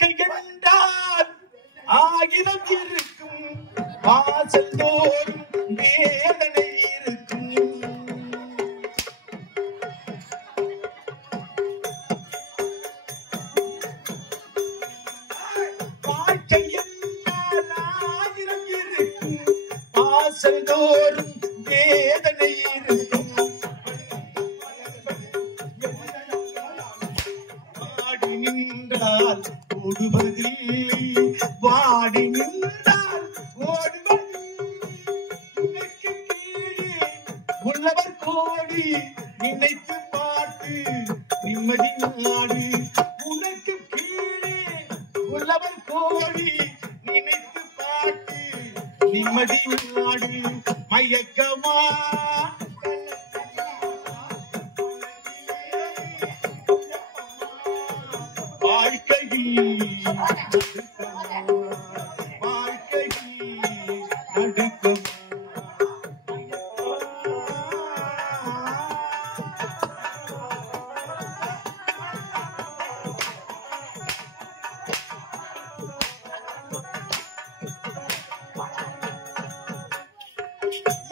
வாழ்க்கை என்றால் ஆயிரம் இருக்கும், வாசல் தோறும் வேதனை இருக்கும். வாழ்க்கை என்றால் ஆயிரம் இருக்கும், வாசல் தோறும் வேதனை இருக்கும். வாடி நின்றால் ஓடுவதில்லை, வாடி நின்றால் ஓடுவதில்லை. கீழே உள்ளவர் கோடி நினைத்து பாட்டு நிம்மதி நாடு. உனக்கு கீழே உள்ளவர் கோடி நினைத்து பாட்டு நிம்மதி நாடு. மயக்கமா வாழ்க்கையில் நடுக்கம்.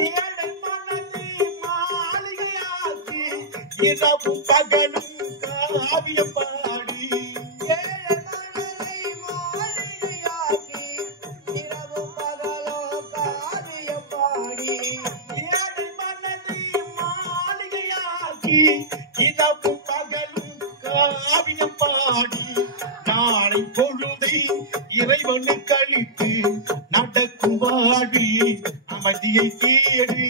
ஏழை மனதை மாளிகையாக்கி இரவும் பகலும் காவியம் பாடி. ஏழை மனதை மாளிகையாக்கி இரவும் பகலும் காவியம் பாடி. ஏழை மனதை மாளிகையாக்கி இரவும் பகலும் காவியம் பாடி. நாளை பொழுதை இறைவனுக்கு அளித்து நடக்கும் வாழ்வில் அமைதியை தேடி.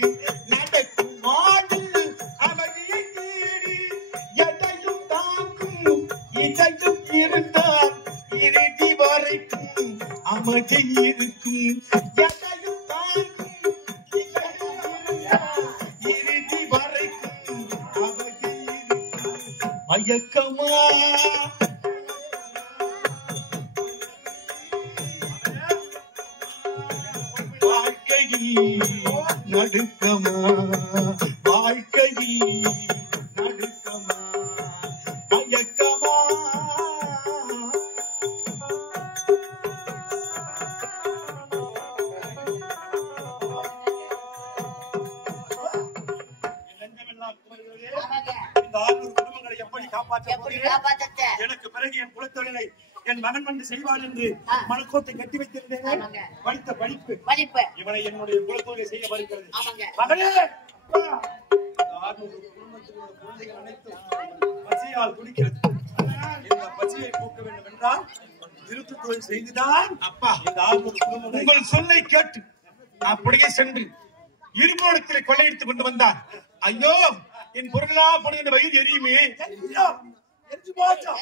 நடக்கும் வாழ்வில் அமைதியை தேடி. எதையும் தாக்கும் இதயம் இருந்தால் இறுதி வரைக்கும் அமைதி இருக்கும். எதையும் தாக்கும் இதயம் இருந்தால் இறுதி வரைக்கும் அமைதி இருக்கும். மயக்கமா வாழ்க்கையில் நடுக்கமா, வாழ்க்கையில் நடுக்கமா, மயக்கமா. இந்த 600 குடும்பங்களை எப்படி காப்பாற்ற எனக்கு பிறகு என் குலத்தொழிலை என் மகன் வந்து செய்வான் என்று மனக்கோட்டை கட்டி வைத்திருந்தேன். படித்த படிப்பு இவனை என்னுடைய குலத்தொழிலை செய்ய வருகிறது. மகளே, 600 குடும்பத்தில் உள்ள குழந்தைகள் அனைத்தும் பசியால் துடிக்கிறது. இந்த பசியை போக்க வேண்டும் என்றால் திருத்து தொழில் செய்துதான் அப்பா இந்த 600 குடும்பங்கள். உங்கள் சொல்லை கேட்டு அப்படியே சென்று இருகோணத்தில் கொள்ளையடித்துக் கொண்டு வந்தார். ஐயோ, என் பொருளா போன வயிறு எரியுமே. எரிஞ்சு போச்சா?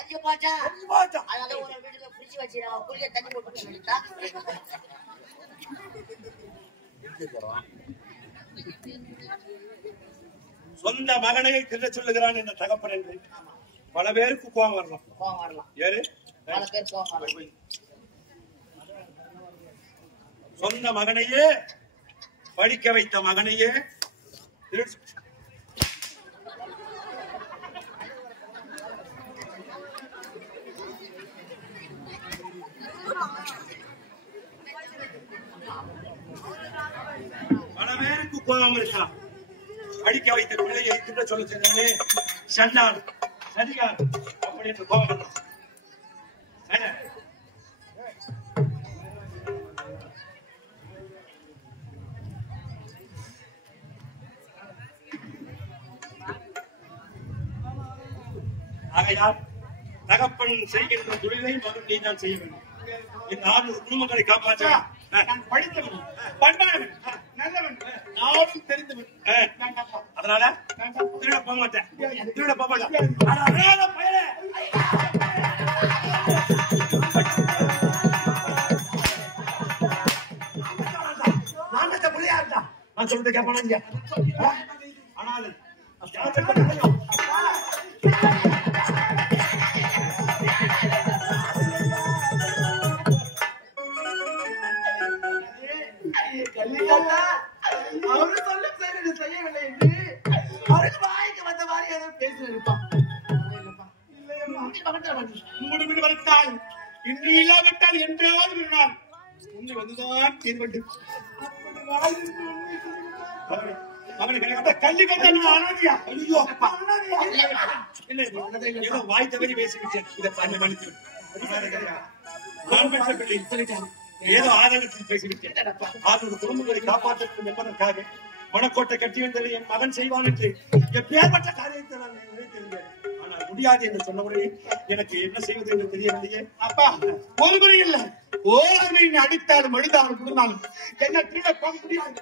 சொந்த மகனை திருட சொல்லுகிறான் என்ற தகப்பன் என்று பல பேருக்கு கோபம் வரலாம். ஏறு சொந்த மகனையே படிக்க வைத்த மகனையே பல பேருக்கு கோபம் இருக்கலாம். படிக்க வைத்த பிள்ளையை திருட சொல்ல சொன்னாலே சண்டான் சரிகார் அப்படி என்று கோபம் வரலாம். ஆகையால் தகப்பன் செய்கின்ற தொழிலை மகன் நீதான் செய்ய வேண்டும். இந்த 600 குடும்பங்களை காப்பாற்ற நான் படித்தவன், பண்பானவன், நல்லவன், நானும் தெரிந்தவன். அதனால திருட போக மாட்டேன். திருட போக மாட்டேன். நான் பிள்ளையா இருந்தா நான் சொல்லிட்டு கேட்பானா? ஆனால் அவரு சொல்ல செய்யவில்லை என்று அவருக்கு வாய்க்கு வந்த மாதிரி பேசி இருப்பான். மூடு மணி வரைத்தால் இன்று இல்லாவிட்டால் என்றாவது ஒரு நாள் உன்னை வந்துதான் தீர்வண்டு அவனை கல்வி கொண்டு அனாதியா ஐயோ ஏதோ வாய் தவறி பேசிவிட்டேன். இதை பண்ண மன்னித்து நான் பெற்ற பிள்ளை ஏதோ ஆதங்கத்தில் பேசிவிட்டேன். அவரோட குடும்பங்களை காப்பாற்ற வேண்டும் என்பதற்காக மணக்கோட்டை கட்டி வந்ததை என் மகன் செய்வான் என்று எப்பேற்பட்ட காரியத்தை நான் நினைத்திருந்தேன். ஆனால் முடியாது என்று சொன்னவுடனே எனக்கு என்ன செய்வது என்று தெரியவில்லையே. அப்பா ஒரு முறை இல்லை ஓரமை அடித்தாலும் அழுதாலும் கொடுத்தாலும் என்ன திருட போக முடியாது.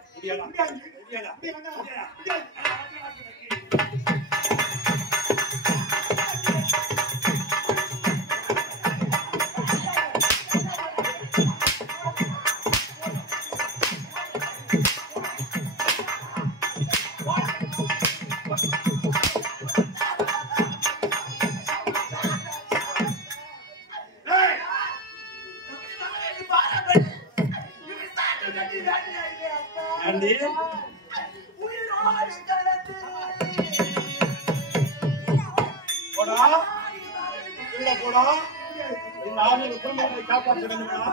காப்பாற்ற வேண்டும்.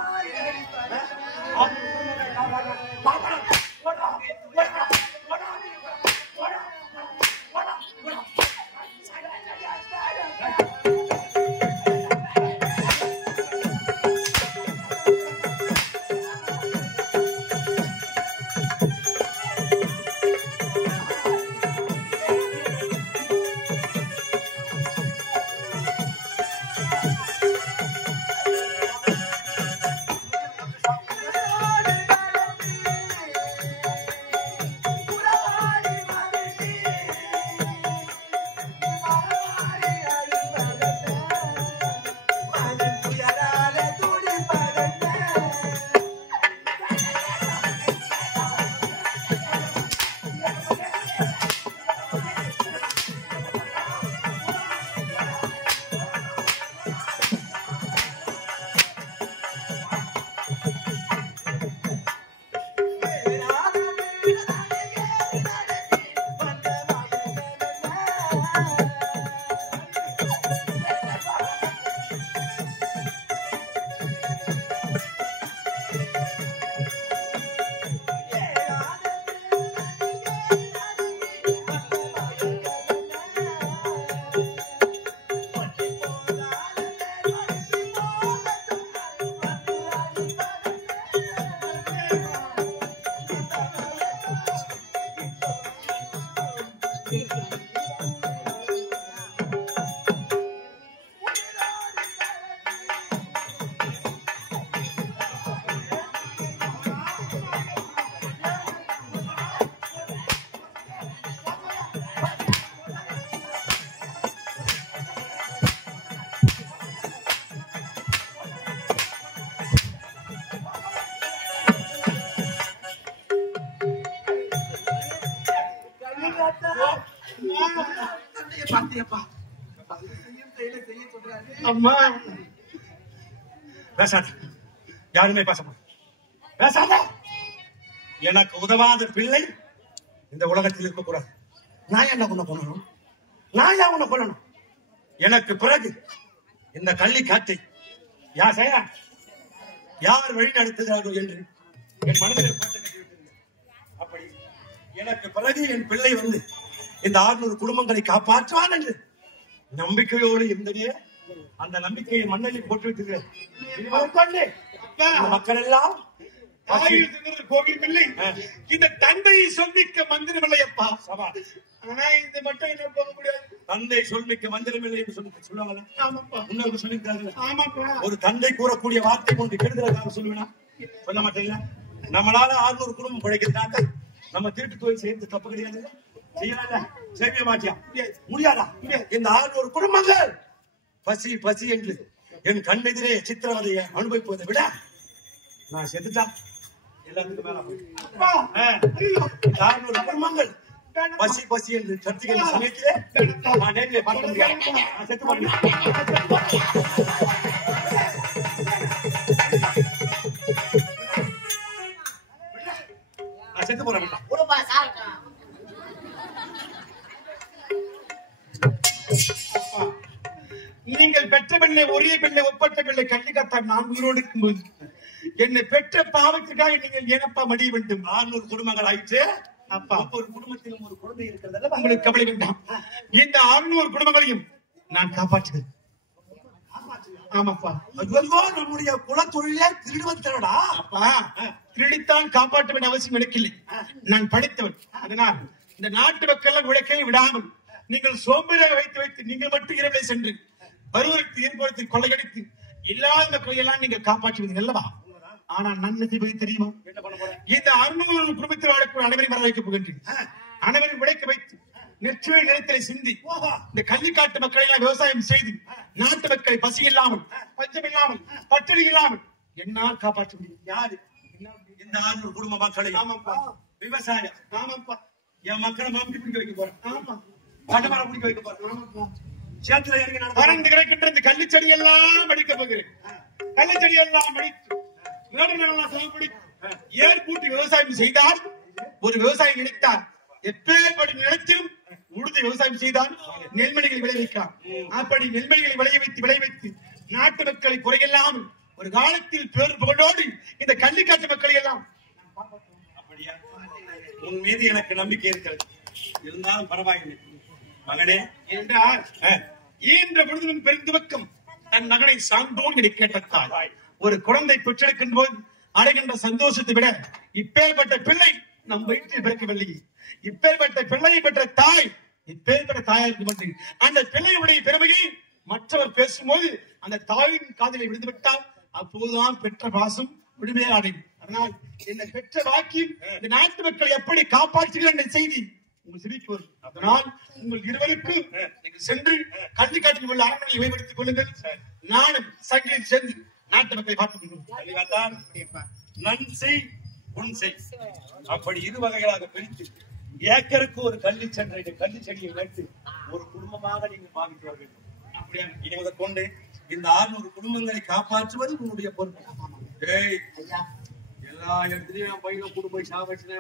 அம்மா பேசாத, யாருமே பேசாத. எனக்கு உதவாத பிள்ளை இந்த உலகத்தில் இருக்கக்கூடாது. நான் என்ன உன்னை கொள்ளணும்? நான் ஏன் உன்னை கொள்ளணும்? எனக்கு பிறகு இந்த கள்ளி காட்டை யார் செய்ய யார் வழி நடத்துகிறார்கள் என்று என் மனதில் போட்டு கட்டிவிட்டிருந்தேன். அப்படி எனக்கு பிறகு என் பிள்ளை வந்து இந்த 600 குடும்பங்களை காப்பாற்றுவான் என்று நம்பிக்கையோடு இருந்ததே. அந்த நம்பிக்கையை மண்ணில் போட்டு மக்கள் எல்லாம் கோவில் பிள்ளை இந்த தந்தையை சொல்மிக்க மந்திரம் இல்லையப்பா. ஆனா இது மட்டும் என்ன போக முடியாது. தந்தை சொல்மிக்க மந்திரம் இல்லை என்று சொல்லுவாங்க. இன்னொரு சொல்லிருக்காங்க. ஒரு தந்தை கூறக்கூடிய வார்த்தை கொண்டு கெடுதலுக்காக சொல்லுவேனா? சொல்ல மாட்டேங்களா? நம்மளால 600 குடும்பம் பிழைக்கிறாங்க. நம்ம திருட்டு தொழில் செய்யறது தப்பு கிடையாது. செய்யலாம் செய்ய மாட்டியா? முடியாதா? இந்த 600 குடும்பங்கள் பசி பசி என்று என் கண்ணெதிரே சித்திரவதையை அனுபவிப்பதை விட நான் செத்துட்டா எல்லாத்துக்கும் மேல 600 குடும்பங்கள் பசி பசி என்று கத்துக்கிற சமயத்திலே நான் நேரிலே பார்க்க முடியாது. நான் செத்து போறேன். நான் செத்து போறேன். நீங்கள் பெற்ற ஒரே பிள்ளை ஒப்பற்ற பிள்ளை கல்லிக்கத்தான் நான் உயிரோடு இருக்கும்போது என்னை பெற்ற பாவத்திற்காக நீங்கள் ஏனப்பா மடிய வேண்டும்? 600 குடும்பங்கள் ஆயிடுச்சு அப்பா. ஒவ்வொரு குடும்பத்திலும் ஒரு குழந்தை இருக்கிறது. உங்களுக்கு கவலை வேண்டாம். இந்த 600 குடும்பங்களையும் நான் காப்பாற்றுவேன். ஆமாப்பா. அதுவோ நம்முடைய குலத்தொழிலே திருடுவதா? அப்பா, திருடித்தான் காப்பாற்ற வேண்டிய அவசியம் எனக்கு இல்லை. நான் படித்தவன். அதனால் இந்த நாட்டு மக்கள் உழைக்கை விடாமல் நீங்கள் சோம்பேறியாக வைத்து நீங்கள் மட்டும் இரவிலே சென்று வருவதற்கு ஏற்படுத்தி கொள்ளையடித்து இல்லாத மக்களை எல்லாம் நீங்கள் காப்பாற்றுவீங்க அல்லவா? ஆனால் நன்மை செய்வது தெரியுமா? இந்த 600 குடும்பத்தில் வாழக்கூடிய அனைவரையும் வர வைக்கப் போகின்றேன். அனைவரையும் உழைக்க வைத்து நெற்றுவை நிலத்திலே சிந்தி இந்த கள்ளிக்காட்டு மக்களை எல்லாம் விவசாயம் செய்து நாட்டு மக்களை பசி இல்லாமல் பஞ்சம் இல்லாமல் பட்டினி இல்லாமல் என்னால் காப்பாற்ற முடியும். யாரு? இந்த 600 குடும்ப மக்களை. ஆமாப்பா. விவசாயம். ஆமாப்பா. என் மக்களை மாம்பி பிடிக்க வைக்க போறேன். ஆமா. பட்டமரம் பிடிக்க வைக்க போறேன். ஆமாப்பா. சேத்துல இறங்கி பறந்து கிடக்கின்ற இந்த கள்ளிச்செடி எல்லாம் அடிக்க போகிறேன். கள்ளிச்செடி எல்லாம் அடித்து ஏற்பூட்டி விவசாயம் செய்தால் ஒரு விவசாயி நினைத்தார் எப்பேற்பட்ட நிலத்திலும் உழுது விவசாயம் செய்தால் நெல்மணிகளை விளைவிக்கலாம். அப்படி நெல்மணிகளை விளை வைத்து நாட்டு மக்களை குறையில்லாமல் ஒரு காலத்தில் பேர் புகழோடு இந்த கள்ளிக்காட்டு மக்களை எல்லாம். அப்படியா? உன் மீது எனக்கு நம்பிக்கை இருக்கிறது. இருந்தாலும் பரவாயில்லை மகனே. என்றால் ஈன்ற பொழுதிலும் பெருந்துவக்கம் தன் மகனை சான்றோன் என்று கேட்டாய். ஒரு குழந்தை பெற்றெடுக்கின்ற போது அடைகின்ற சந்தோஷத்தை விட இப்பேற்பட்ட பிள்ளை நம் வயிற்றில் பிறக்கவில்லை. இப்பேற்பட்ட பிள்ளையை பெற்ற தாய் இப்பேற்பட்ட தாயாருக்கு மட்டும் அந்த பிள்ளையுடைய பெருமையை மற்றவர் பேசும்போது அந்த தாயின் காதலை விழுந்துவிட்டால் அப்போதுதான் பெற்ற பாசம் விடுமையாக அடையும். அதனால் என்னை பெற்ற வாக்கியம் இந்த நாட்டு மக்களை எப்படி காப்பாற்றுகிறேன் என்ற செய்தி உங்கள் சிரிக்கு வரும். அதனால் உங்கள் இருவருக்கு நீங்கள் சென்று கள்ளிக்காட்டில் உள்ள அரண்மனையை மேம்படுத்திக் கொள்ளுங்கள். நானும் சங்கிலில் சேர்ந்து நாட்டு மக்களை பார்த்துக் நன்செய் உன்செய் அப்படி இரு வகைகளாக பிரித்து ஏக்கருக்கு ஒரு கள்ளி செடியை நட்டு ஒரு குடும்பமாக நீங்கள் பாவிக்க வேண்டும். அப்படியே இனி முதல் கொண்டு இந்த 600 குடும்பங்களை காப்பாற்றுவது உன்னுடைய பொறுப்பு. எல்லா இடத்துலயும் என் பையனை கூட்டு போய் சாப்பிட்டு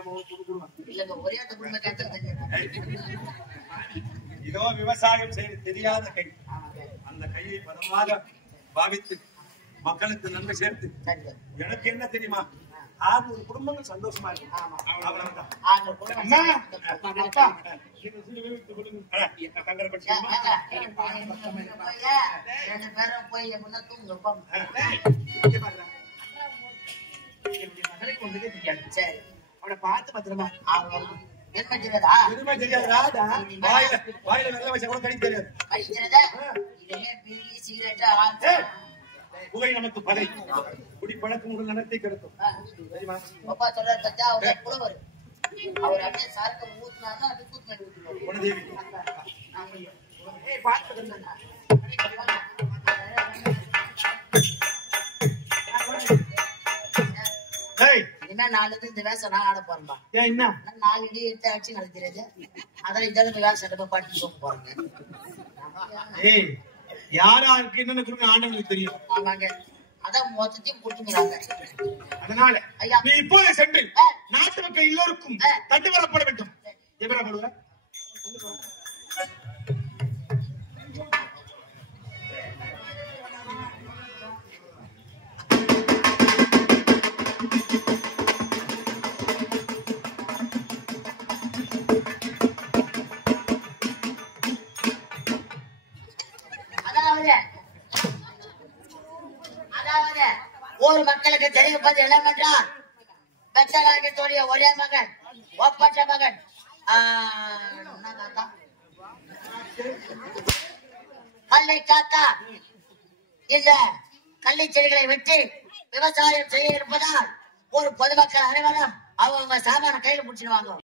இதோ விவசாயம் செய்ய தெரியாத கை, அந்த கையை பதமாக பாவித்து மக்களுக்கு நன்மை சேர்த்து எனக்கு என்ன தெரியுமா 600 குடும்பங்கள் சந்தோஷமா இருக்கு. அவனை பார்த்து பத்திரமா புகை நமக்கு பகை, குடி பழக்கம் உடல் நடத்தை கெடுக்கும். அப்பா சொல்றாரு பச்சா, அவர் புலவர். அவர் அப்படியே சார்க்க ஊத்துனாருன்னா அது கூத்து குணதேவி இனிமே நாளைக்கு இந்த வேஷம் நான் ஆட போறேன்பா. என்ன 4 இடி எடுத்து அடிச்சு நடக்கிறது, அதெல்லாம் இந்த வேஷம் பாட்டி போக போறேன். யாராருக்கு என்னென்ன கொடுங்க ஆண்டவங்களுக்கு தெரியும். ஆமாங்க, அதான் மொத்தத்தையும் கொடுத்துக்கிறாங்க. அதனால நீ இப்போதே சென்று நாட்டு மக்கள் எல்லோருக்கும் தட்டு வரப்பட வேண்டும். எவரா போடுவ? ஒரு மக்களுக்கு தெரிவிப்பது என்னவென்றால் பெற்றலாக தோழிய ஒரே மகன் ஒப்பற்ற மகன் கள்ளை காத்தா இந்த கள்ளி செடிகளை வெட்டி விவசாயம் செய்ய இருப்பதால் ஒரு பொதுமக்கள் அனைவரும் அவங்க சாமான கையில் பிடிச்சிருவாங்க.